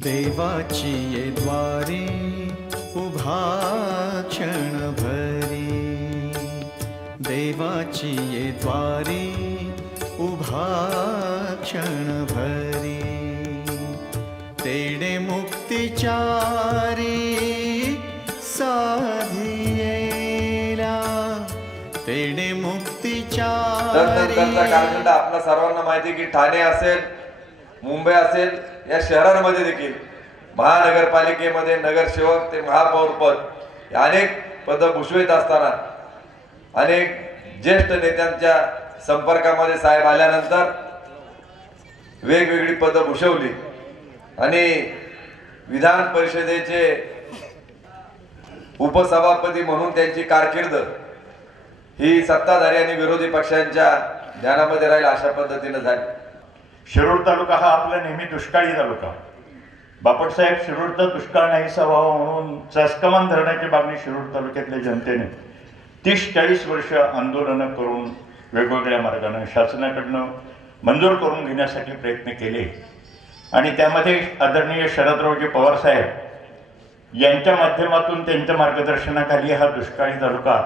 देवाची ये द्वारी उभा क्षण भरी, देवाची ये द्वारी उभा क्षण भरी, तेडे मुक्तिचारी साधियेला, तेडे मुक्तिचारी। कालखंड आपल्या सर्वांना माहिती की ठाणे असेल, मुंबई असेल, या शहरांमध्ये देखील महानगरपालिकेमध्ये नगरसेवक ते महापौर पद अनेक पद भूषवित असताना अनेक ज्येष्ठ नेत्यांच्या संपर्कामध्ये साहेब आल्यानंतर वेगवेगळी पद भूषवली आणि विधान परिषदेचे उपसभापती म्हणून त्यांची कारकीर्द ही सत्ताधारी आणि विरोधी पक्षांच्या ध्यानामध्ये राहील अशा पद्धतीने झाली। शिरूर तालुका हा आपला नेहमी दुष्काळी तालुका। बापटसाहेब शिरूरचा दुष्काळ नाहीसा व्हावा म्हणून चासकमान धरणाची मागणी शिरूर तालुक्यातल्या जनतेने 30-40 वर्ष आंदोलनं करून वेगवेगळ्या मार्गाने शासनाकडनं मंजूर करून घेण्यासाठी प्रयत्न केले आणि त्यामध्ये आदरणीय शरदरावजी पवार साहेब यांच्या माध्यमातून त्यांच्या मार्गदर्शनाखाली हा दुष्काळी तालुका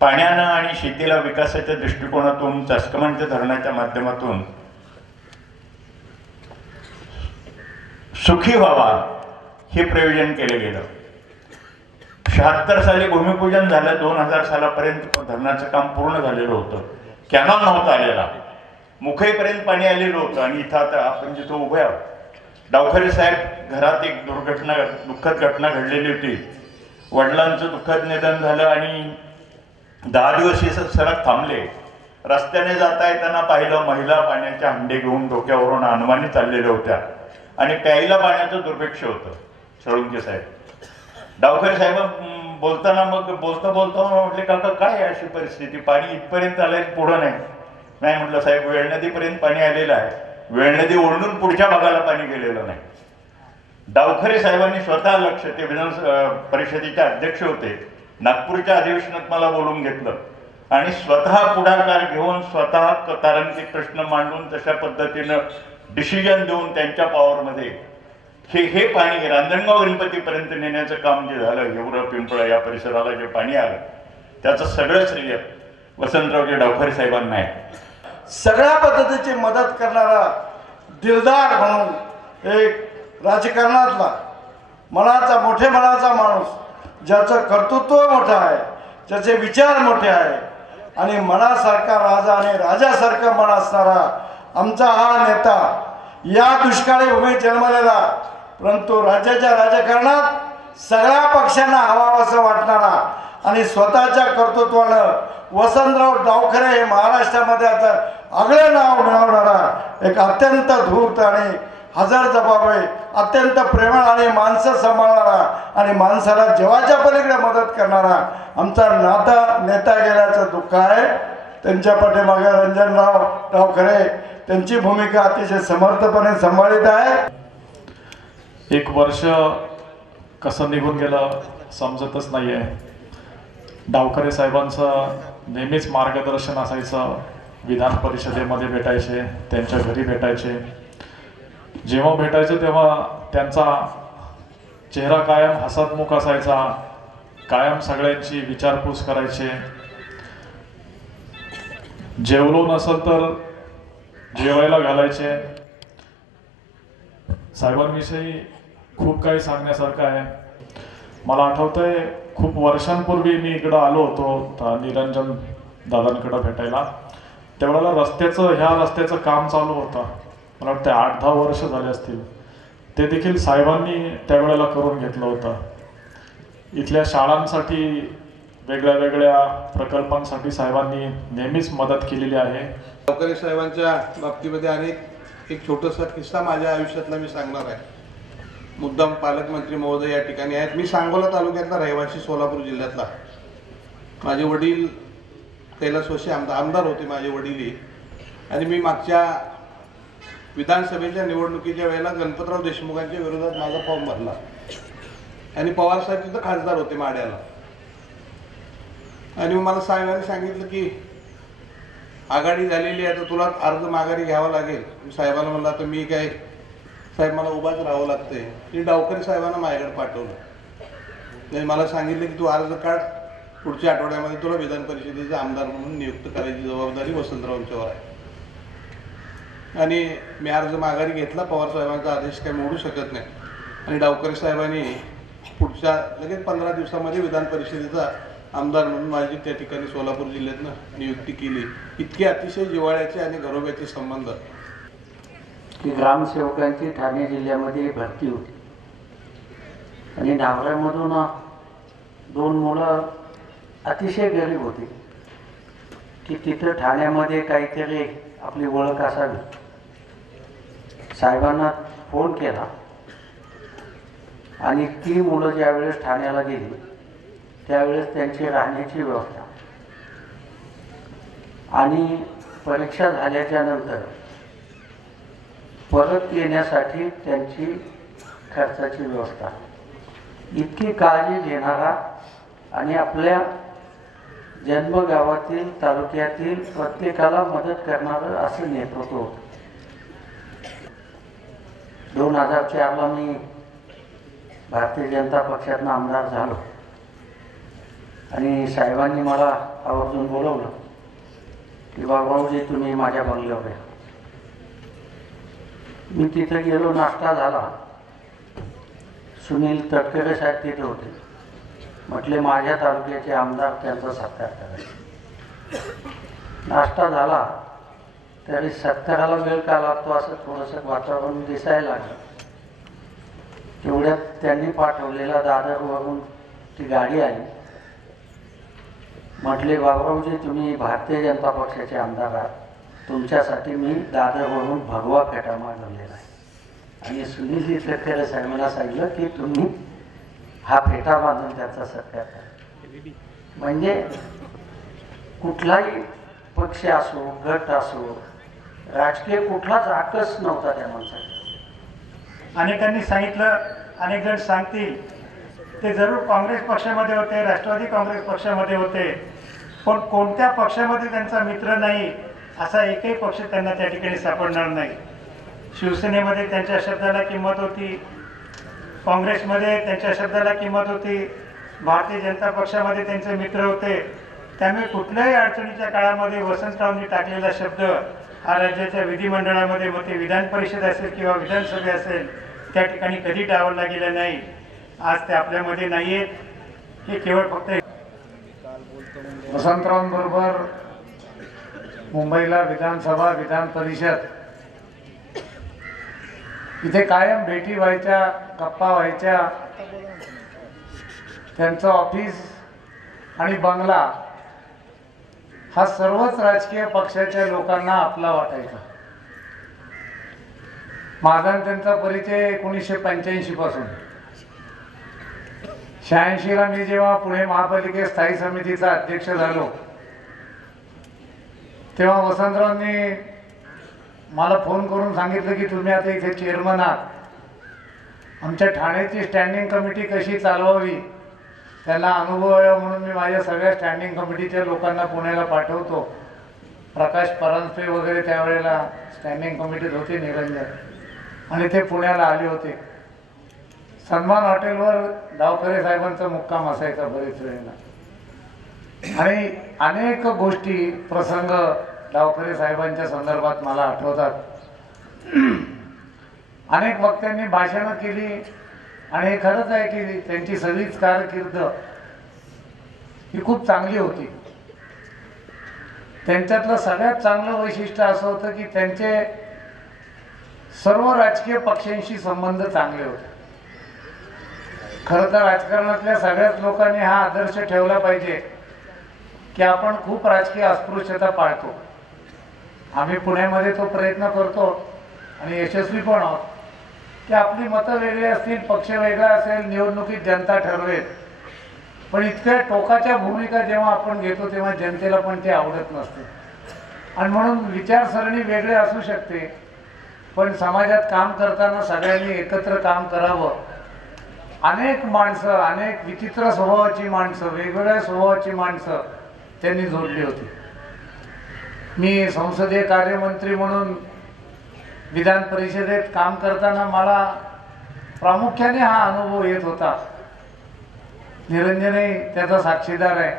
पाण्यानं आणि शेतीला विकासाच्या दृष्टिकोनातून चासकमानच्या धरणाच्या माध्यमातून सुखी व्हावा हे प्रयोजन केलं गेलं। 76 साली भूमिपूजन झालं, 2000 सालापर्यंत धरणाचं काम पूर्ण झालेलं होतं। कॅनॉल नव्हता आलेला, मुखईपर्यंत पाणी आलेलं होतं आणि इथं आता आपण जिथं उभे आहोत, डावखरे साहेब घरात एक दुःखद घटना घडलेली होती। वडिलांचं दुःखद निधन झालं आणि 10 दिवस हे सलग थांबले। रस्त्याने जाता येताना पाहिलं महिला पाण्याचे हंडे घेऊन डोक्यावरून अनवाणी चाललेल्या होत्या आणि प्यायला पाण्याचं दुर्भिक्ष होतं। सळुंके साहेब डावखरे साहेब बोलताना मग बोलता म्हटले, काका काय अशी परिस्थिती, पाणी इथपर्यंत आलंय, पुढं नाही म्हटलं साहेब, वेळ नदीपर्यंत पाणी आलेलं आहे, वेळ नदी ओढून पुढच्या भागाला पाणी गेलेलं नाही। डावखरे साहेबांनी स्वतः लक्ष, ते विधान परिषदेचे अध्यक्ष होते, नागपूरच्या अधिवेशनात मला बोलून घेतलं आणि स्वतः पुढाकार घेऊन स्वतः तारांकित प्रश्न मांडून तशा पद्धतीनं डिसिजन देऊन त्यांच्या पॉवरमध्ये हे पाणी रांजणगाव गणपतीपर्यंत नेण्याचं काम जे झालं, हिवरा पिंपळा या परिसराला जे पाणी आलं त्याचं सगळं श्रेय वसंतरावजी डावखरे साहेबांना आहे। सगळ्या पद्धतीची मदत करणारा दिलदार म्हणून एक राजकारणातला मोठे मनाचा माणूस, ज्याचं कर्तृत्व मोठं आहे, ज्याचे विचार मोठे आहे आणि मनासारखा राजा आणि राजासारखं मन असणारा आमचा हा नेता, या दुष्काळी भूमीत जन्मलेला, परंतु राज्याच्या राजकारणात सगळ्या पक्षांना हवावंसं वाटणारा आणि स्वतःच्या कर्तृत्वानं वसंतराव डावखरे हे महाराष्ट्रामध्ये आता आगळे नाव मिळवणारा एक अत्यंत धूर्त आणि हजर जबाबदारी, अत्यंत प्रेमळ आणि माणसं सांभाळणारा आणि माणसाला जीवाच्या पलीकडे मदत करणारा आमचा नेता गेल्याचं दुःख आहे। त्यांच्या पाठीमागे रंजनराव डावखरे त्यांची भूमिका अतिशय समर्थपणे सांभाळीत आहे। एक वर्ष कसं निघून गेलं समजतच नाहीये। डावखरे साहेबांचं नेहमीच मार्गदर्शन असायचं, विधान परिषदेमध्ये भेटायचे, त्यांच्या घरी भेटायचे, जेव्हा भेटायचे तेव्हा त्यांचा चेहरा कायम हसतमुख असायचा, कायम सगळ्यांची विचारपूस करायचे। जेवलो नसल तर जेवायला घालायचे। साहेबांविषयी खूप काही सांगण्यासारखं आहे। मला आठवतंय खूप वर्षांपूर्वी मी इकडं आलो होतो निरंजन दादांकडे भेटायला, त्यावेळेला ह्या रस्त्याचं काम चालू होतं, मला वाटतं 8-10 वर्ष झाले असतील। ते देखील साहेबांनी त्यावेळेला करून घेतलं होतं। इथल्या शाळांसाठी वेगळ्या प्रकल्पांसाठी साहेबांनी नेहमीच मदत केलेली आहे। डावखरे साहेबांच्या बाबतीमध्ये एक छोटासा किस्सा माझ्या आयुष्यातला मी सांगणार आहे। मुद्दाम पालकमंत्री महोदय या ठिकाणी आहेत। मी सांगोला तालुक्यातला रहिवासी, सोलापूर जिल्ह्यातला। माझे वडील कैलासवासी आमदार होते, माझे वडील, आणि मी मागच्या विधानसभेच्या निवडणुकीच्या वेळेला गणपतराव देशमुखांच्या विरोधात माझा फॉर्म भरला आणि पवार साहेब तिथं खासदार होते माड्याला, आणि मला सांगितलं की आघाडी झालेली आहे, तर तुला अर्ज माघारी घ्यावा लागेल। साहेबांना म्हणलं, तर मी काय साहेब मला उभाच राहावं लागतंय. मी डावकरे साहेबांना माझ्याकडे पाठवलं. त्यांनी मला सांगितलं की तू अर्ज काढ, पुढच्या आठवड्यामध्ये तुला विधान परिषदेचा आमदार म्हणून नियुक्त करायची जबाबदारी वसंतरावांच्यावर आहे. आणि मी अर्ज माघारी घेतला. पवार साहेबांचा आदेश काही मोडू शकत नाही. आणि डावकरे साहेबांनी पुढच्या लगेच 15 दिवसामध्ये विधान परिषदेचा आमदार म्हणून माझी त्या ठिकाणी सोलापूर जिल्ह्यातनं नियुक्ती केली. इतके अतिशय जिव्हाळ्याचे आणि घरोब्याचे संबंध की ग्रामसेवकांची ठाणे जिल्ह्यामध्ये भरती होती आणि डावऱ्यामधून 2 मुलं अतिशय गरीब होती की तिथं ठाण्यामध्ये काहीतरी आपली ओळख असावी. साहेबांना फोन केला आणि ती मुलं ज्यावेळेस ठाण्याला गेली त्यावेळेस त्यांची राहण्याची व्यवस्था आणि परीक्षा झाल्याच्या नंतर परत येण्यासाठी त्यांची खर्चाची व्यवस्था, इतकी काळजी घेणारा आणि आपल्या जन्मगावातील तालुक्यातील प्रत्येकाला मदत करणारं असं नेतृत्व होतं. 2004ला मी भारतीय जनता पक्षातनं आमदार झालो आणि साहेबांनी मला आवर्जून बोलवलं की बाबाजी तुम्ही माझ्या बंगल्यावर या. मी तिथे गेलो, नाश्ता झाला. सुनील तटकरे साहेब तिथे होते. म्हटले माझ्या तालुक्याचे आमदार, त्यांचा सत्कार करायचा. नाश्ता झाला तरी सत्काराला वेळ का लागतो असं थोडंसं वातावरण दिसायला लागलं. तेवढ्यात त्यांनी पाठवलेला दादरवरून ती गाडी आली. म्हटले बाबरावजी तुम्ही भारतीय जनता पक्षाचे आमदार आहात, तुमच्यासाठी मी दादरवरून भगवा फेटा मागवलेला आहे. आणि सुनील तटकरे साहेबांना सांगितलं की तुम्ही हा फेटा बांधून त्याचा सत्कार करा. म्हणजे कुठलाही पक्ष असो, गट असो, राजकीय कुठलाच आकस नव्हता त्या माणसाचा. अनेकांनी सांगितलं, अनेक जण सांगतील ते जरूर काँग्रेस पक्षामध्ये होते, राष्ट्रवादी काँग्रेस पक्षामध्ये होते, पण कोणत्या पक्षामध्ये त्यांचा मित्र नाही असा एकही पक्ष त्यांना त्या ठिकाणी सापडणार नाही. शिवसेनेमध्ये त्यांच्या शब्दाला किंमत होती, काँग्रेसमध्ये त्यांच्या शब्दाला किंमत होती, भारतीय जनता पक्षामध्ये त्यांचे मित्र होते. त्यामुळे कुठल्याही अडचणीच्या काळामध्ये वसंतरावांनी टाकलेला शब्द हा राज्याच्या विधिमंडळामध्ये, मग ते विधान परिषद असेल किंवा विधानसभा असेल, त्या ठिकाणी कधी डावलला गेला नाही. आज ते आपल्यामध्ये नाही आहेत. हे केवळ फक्त वसंतरावांबरोबर मुंबईला विधानसभा, विधान परिषद इथे कायम भेटी व्हायच्या, गप्पा व्हायच्या. त्यांचं ऑफिस आणि बंगला हा सर्वच राजकीय पक्षाच्या लोकांना आपला वाटायचा. माझा आणि त्यांचा परिचय 1985 पासून. 86ला मी जेव्हा पुणे महापालिकेत स्थायी समितीचा अध्यक्ष झालो तेव्हा वसंतरावांनी मला फोन करून सांगितलं की तुम्ही आता इथे चेअरमन आहात, आमच्या ठाण्याची स्टँडिंग कमिटी कशी चालवावी त्यांना अनुभव यावा म्हणून मी माझ्या सगळ्या स्टँडिंग कमिटीच्या लोकांना पुण्याला पाठवतो. प्रकाश परांजपे वगैरे त्यावेळेला स्टँडिंग कमिटीत होते, निरंजन, आणि ते पुण्याला आले होते. सन्मान हॉटेलवर डावकरे साहेबांचा मुक्काम असायचा बरेच वेळेला. आणि अनेक गोष्टी, प्रसंग डावकरे साहेबांच्या संदर्भात मला आठवतात. अनेक वक्त्यांनी भाषणं केली आणि हे खरंच आहे की त्यांची सगळीच कारकीर्द ही खूप चांगली होती. त्यांच्यातलं सगळ्यात चांगलं वैशिष्ट्य असं होतं की त्यांचे सर्व राजकीय पक्षांशी संबंध चांगले होते. खरं तर राजकारणातल्या सगळ्याच लोकांनी हा आदर्श ठेवला पाहिजे की आपण खूप राजकीय अस्पृश्यता पाळतो. आम्ही पुण्यामध्ये तो प्रयत्न करतो आणि यशस्वी पण आहोत की आपली मतं वेगळी असतील, पक्ष वेगळा असेल, निवडणुकीत जनता ठरवेल, पण इतक्या टोकाच्या भूमिका जेव्हा आपण घेतो तेव्हा जनतेला पण ते आवडत नसते. आणि म्हणून विचारसरणी वेगळे असू शकते, पण समाजात काम करताना सगळ्यांनी एकत्र काम करावं. अनेक माणसं, अनेक विचित्र स्वभावाची माणसं, वेगवेगळ्या स्वभावाची माणसं त्यांनी जोडली होती. मी संसदीय कार्यमंत्री म्हणून विधान परिषदेत काम करताना मला प्रामुख्याने हा अनुभव येत होता, निरंजनही त्याचा साक्षीदार आहे,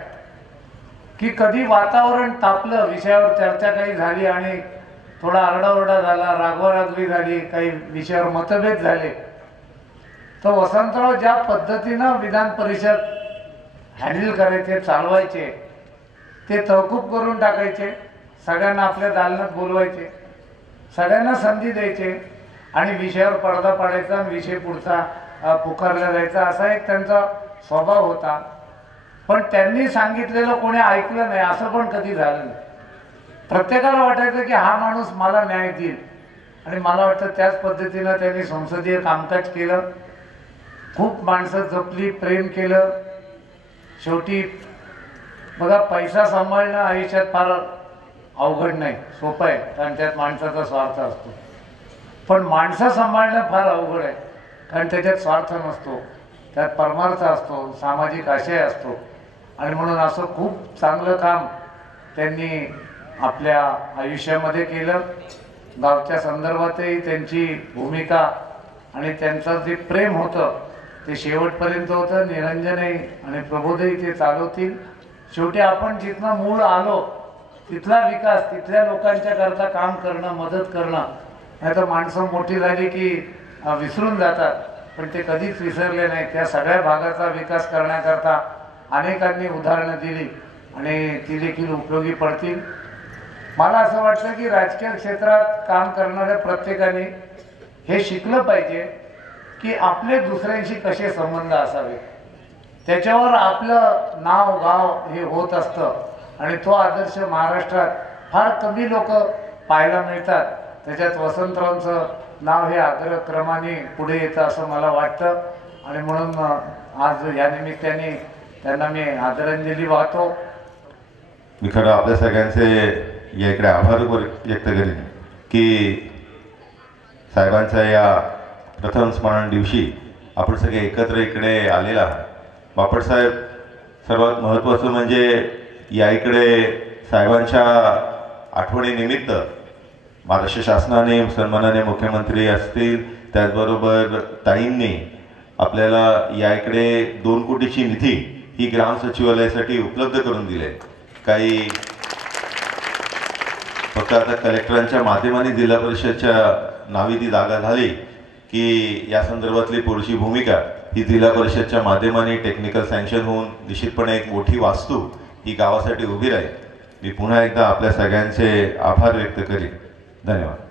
की कधी वातावरण तापलं, विषयावर चर्चा काही झाली आणि थोडा आरडाओरडा झाला, रागवारागवी झाली, काही विषयावर मतभेद झाले, तर वसंतराव ज्या पद्धतीनं विधान परिषद हँडल करायचे, चालवायचे, ते तहकूब करून टाकायचे, सगळ्यांना आपल्या दालनात बोलवायचे, सगळ्यांना संधी द्यायचे आणि विषयावर पडदा पाडायचा, विषय पुढचा पुकारला जायचा, असा एक त्यांचा स्वभाव होता. पण त्यांनी सांगितलेलं कोणी ऐकलं नाही असं पण कधी झालं नाही. प्रत्येकाला वाटायचं की हा माणूस मला न्याय देईल आणि मला वाटतं त्याच पद्धतीनं त्यांनी संसदीय कामकाज केलं. खूप माणसं जपली, प्रेम केलं. शेवटी बघा, पैसा सांभाळणं आयुष्यात फार अवघड नाही, सोपं आहे, कारण त्यात माणसाचा स्वार्थ असतो. पण माणसं सांभाळणं फार अवघड आहे, कारण त्याच्यात स्वार्थ नसतो, त्यात परमार्थ असतो, सामाजिक आशय असतो. आणि म्हणून असं खूप चांगलं काम त्यांनी आपल्या आयुष्यामध्ये केलं. गावच्या संदर्भातही त्यांची भूमिका आणि त्यांचं जे प्रेम होतं ते शेवटपर्यंत होतं. निरंजनही आणि प्रबोधही ते चालवतील. शेवटी आपण जिथनं मूळ आलो तिथला विकास, तिथल्या लोकांच्या करता काम करणं, मदत करणं. नाही तर माणसं मोठी झाली की विसरून जातात, पण ते कधीच विसरले नाही. त्या सगळ्या भागाचा विकास करण्याकरता अनेकांनी उदाहरणं दिली आणि ती देखील उपयोगी पडतील. मला असं वाटतं की राजकीय क्षेत्रात काम करणाऱ्या प्रत्येकाने हे शिकलं पाहिजे की आपले दुसऱ्यांशी कसे संबंध असावे, त्याच्यावर आपलं नाव गाव हे होत असतं. आणि तो आदर्श महाराष्ट्रात फार कमी लोक पाहायला मिळतात. त्याच्यात वसंतरावांचं नाव हे अग्रक्रमाने पुढे येतं असं मला वाटतं. आणि म्हणून आज या निमित्ताने त्यांना मी आदरांजली वाहतो. मी खरं आपल्या सगळ्यांचे या इकडे आभार व्यक्त करेन की साहेबांच्या या प्रथम स्मरण दिवशी आपण सगळे एकत्र इकडे आलेला आहात. बापटसाहेब, सर्वात महत्त्वाचं म्हणजे या इकडे साहेबांच्या आठवणीनिमित्त महाराष्ट्र शासनाने, सन्माननीय मुख्यमंत्री असतील, त्याचबरोबर ताईंनी आपल्याला या इकडे 2 कोटीची निधी ही ग्राम सचिवालयासाठी उपलब्ध करून दिली. काही फक्त आता कलेक्टरांच्या माध्यमाने जिल्हा परिषदच्या नावी ती जागा झाली की या संदर्भातली पुढची भूमिका ही जिल्हा परिषदच्या माध्यमाने टेक्निकल सँक्शन होऊन निश्चितपणे एक मोठी वास्तू ही गावासाठी उभी राहील. मी पुन्हा एकदा आपल्या सगळ्यांचे आभार व्यक्त करीन. धन्यवाद.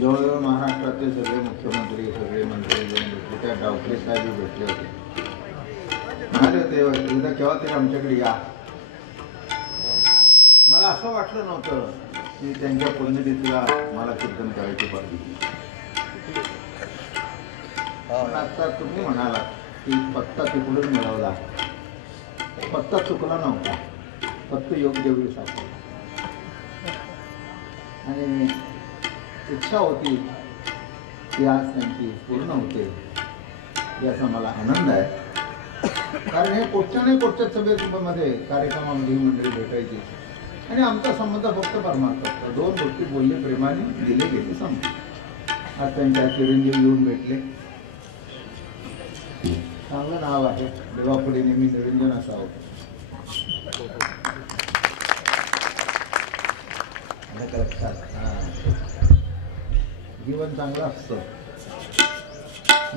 जवळजवळ महाराष्ट्रातले सगळे मुख्यमंत्री, सगळे मंत्री भेटले, त्या डावखे साहेब भेटले होते. म्हणाले होते एकदा केव्हा तरी आमच्याकडे या. मला असं वाटलं नव्हतं की त्यांच्या पुण्यतिथीला मला कीर्तन करायची परवानगी. पण आता तुम्ही म्हणालात की पत्ता तिकडून मिळवला, पत्ता चुकला नव्हता, फक्त योग्य वेळी सापडला. आणि इच्छा होती की आज त्यांची पूर्ण होते याचा मला आनंद आहे. कारण हे कुठच्या नाही कुठच्या सभेमध्ये कार्यक्रमामध्ये ही मंडळी भेटायची आणि आमचा संबंध फक्त परमार्थाचा. 2 गोष्टी बोलले, प्रेमाने दिले गेले संबंध. आज त्यांच्या चिरंजीव येऊन भेटले. चांगलं नाव आहे, देवापुढे नेहमी निरंजन असावं. जीवन चांगलं असतं,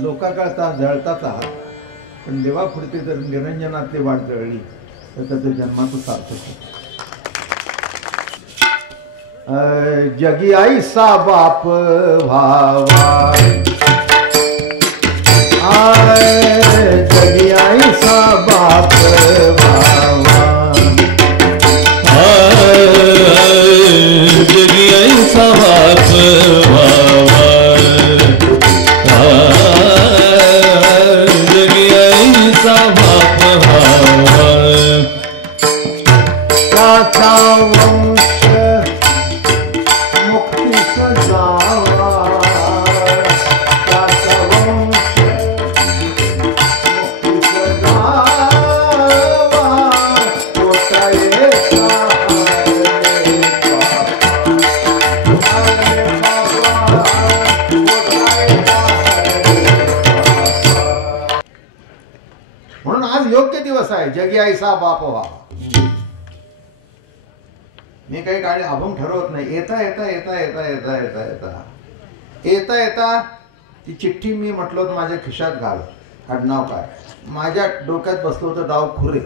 लोका कळता जळतात आहात, पण देवापुढे जर निरंजनातली वाट जळली तर त्याचं जन्माचं सार्थक होतं. जगी आईसा बाप भावा जगी ऐसा बाप व्हावा, जगी ऐसा बाप व्हावा, जगी ऐसा बाप व्हावा, त्याचा वंश मुक्तीस जावा, त्याचा वंश मुक्तीस जावा, पोटा येता म्हणून आज योग्य दिवस आहे. जगी ऐसा बाप व्हावा. मी काही गाडी अभंग ठरवत नाही. येता येता येता येता येता येता येता येता येता ती चिठ्ठी मी म्हटलं होतं माझ्या खिशात घाल. आडनाव काय? माझ्या डोक्यात बसलो होतं डाव खुरे,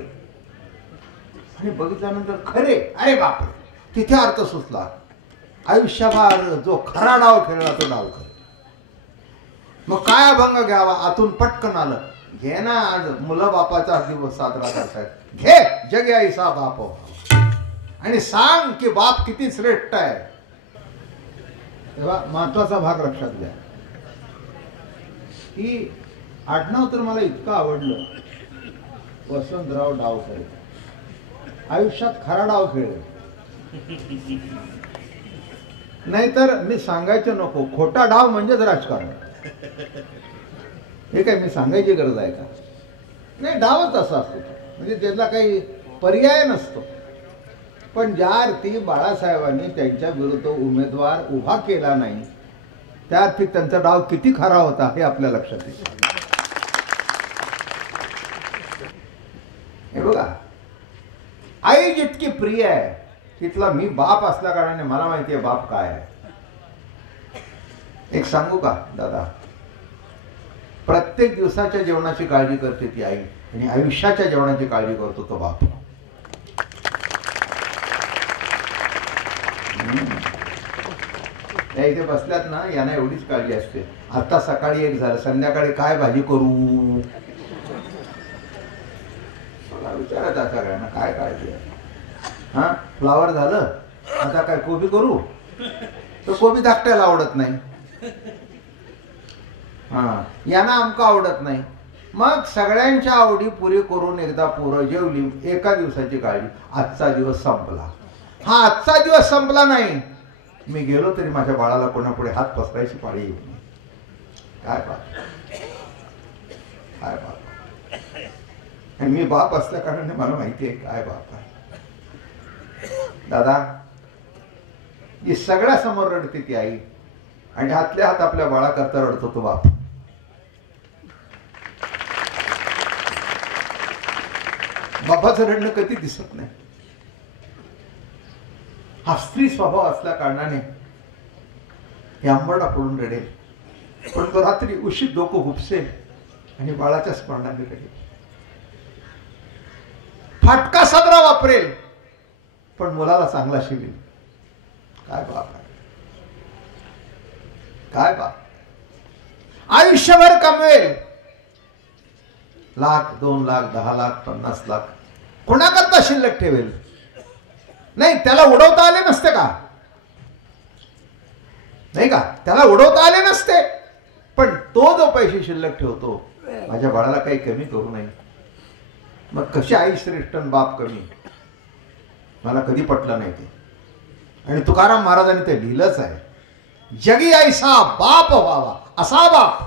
आणि बघितल्यानंतर खरे. अरे बापरे, तिथे अर्थ सुचला. आयुष्यभर जो खरा डाव खेळला तो डाव खरे. मग काय अभंग घ्यावा? आतून पटकन आलं, घे ना, आज मुलं बापाचा दिवस साजरा करतायत, घे जगी ऐसा बाप व्हावा आणि सांग की बाप किती श्रेष्ठ आहे. तेव्हा महत्वाचा भाग लक्षात घ्या की आडनाव तर मला इतकं आवडलं, वसंतराव डावखरे. आयुष्यात खरा डाव खेळले, नाहीतर मी सांगायचं नको, खोटा डाव म्हणजेच राजकारण. हे काय मी सांगायची गरज आहे का? नाही, डावच असा असतो, म्हणजे त्याला काही पर्याय नसतो. पण ज्या अर्थी बाळासाहेबांनी त्यांच्या विरुद्ध उमेदवार उभा केला नाही, त्या अर्थी त्यांचा डाव किती खरा होता हे आपल्या लक्षात येईल. हे बघा, आई जितकी प्रिय आहे तिथला मी बाप असल्या कारणाने मला माहिती आहे बाप काय आहे. एक सांगू का दादा, प्रत्येक दिवसाच्या जेवणाची काळजी करते ती आई, आणि आयुष्याच्या जेवणाची काळजी करतो तो बाप. त्या इथे बसल्यात ना, यांना एवढीच काळजी असते, आता सकाळी एक झालं, संध्याकाळी काय भाजी करू. विचारायचं सगळ्यांना काय काळजी आहे. हा, फ्लावर झालं, आता काय कोबी करू, तर कोबी धाकट्याला आवडत नाही. हा, यांना आमका आवडत नाही. मग सगळ्यांच्या आवडी पुरी करून एकदा पोरं जेवली, एका दिवसाची काळजी, आजचा दिवस संपला. हा, आजचा दिवस संपला नाही, मी गेलो तरी माझ्या बाळाला कोणापुढे हात पसरायची पाळी येऊ नये. काय बाप, काय बाप. आणि मी बाप असल्या कारणाने मला माहिती आहे काय बाप आहे. दादा, ही सगळ्या समोर रडते ती आई, आणि हातल्या हात आपल्या बाळा करता रडतो तो बाप. बापाचं रडणं कधी दिसत नाही. हा स्त्री स्वभाव असल्या कारणाने हे आंबरडा पडून रडेल, पण तो रात्री उशीत डोकं खुपसेल आणि बाळाच्या स्मरणाने रडेल. फाटका सदरा वापरेल, पण मुलाला चांगला शिवेल. काय बाप आहे, काय बाप. आयुष्यभर कमवेल, 1,00,000, 2,00,000, 10,00,000, 50,00,000 कोणाकरता शिल्लक ठेवेल. नाही, त्याला उडवता आले नसते का? नाही का, त्याला उडवता आले नसते. पण तो जो पैसे शिल्लक ठेवतो, माझ्या बाळाला काही कमी करू नये. मग कशी आई श्रेष्ठ बाप कमी, मला कधी पटलं नाही ते. आणि तुकाराम महाराजांनी ते लिहिलंच आहे, जगी ऐसा बाप व्हावा, असा बाप.